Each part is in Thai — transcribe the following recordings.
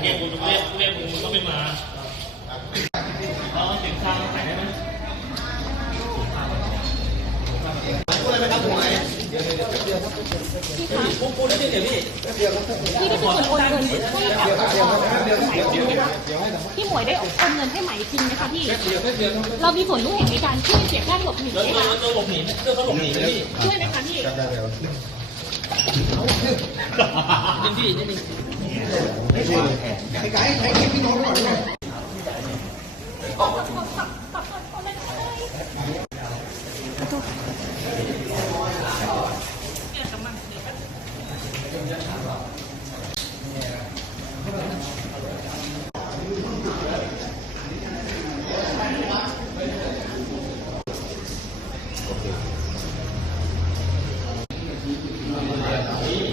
เรียกกูเรียกเรียกมึงมึงก็ไม่มาเอาเสียงทางไหนได้ไหมพี่ได้เป็นคนโอนเงินให้กับไหมจริงไหมคะพี่หมวยได้โอนเงินให้ไหมจริงไหมคะพี่ เรามีส่วนรู้เห็นในการที่เสียแป้งหลบหนีแล้วไหมเราคะเราหลบหนีเรื่องเขาหลบหนีนะพี่ช่วยไหมคะพี่จริงพี่ จริ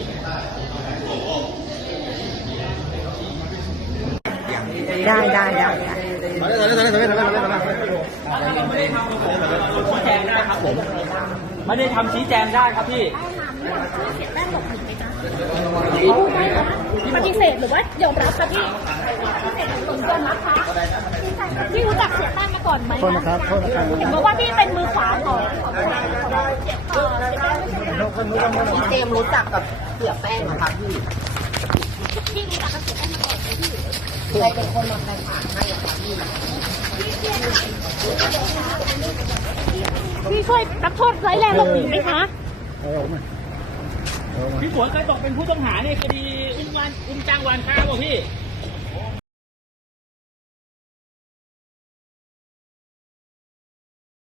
ง ได้ได้ได้ไม่ได้ทำชี้แจงได้ครับพี่ที่ปฏิเสธหรือว่ายอมรับคะพี่ปฏิเสธหรือยอมรับคะพี่รู้จักเสียแป้งมาก่อนไหมโทษนะครับโทษนะครับเห็นบอกว่าพี่เป็นมือขวาของเสียเอ่อเสียแป้งเหรอพี่เจมส์รู้จักกับเสียแป้งนะครับพี่พี่รู้จักกับเสียแป้งมาก่อนไหมพี่ ใครเป็นคนมาแทงผ่านให้อะครับพี่พี่ช่วยรับโทษร้ายแรงหลบหนีไหมคะพี่ผัวเคยตกเป็นผู้ต้องหาในคดีอุ้มวานอุ้มจ้างวานฆ่าป่ะพี่พ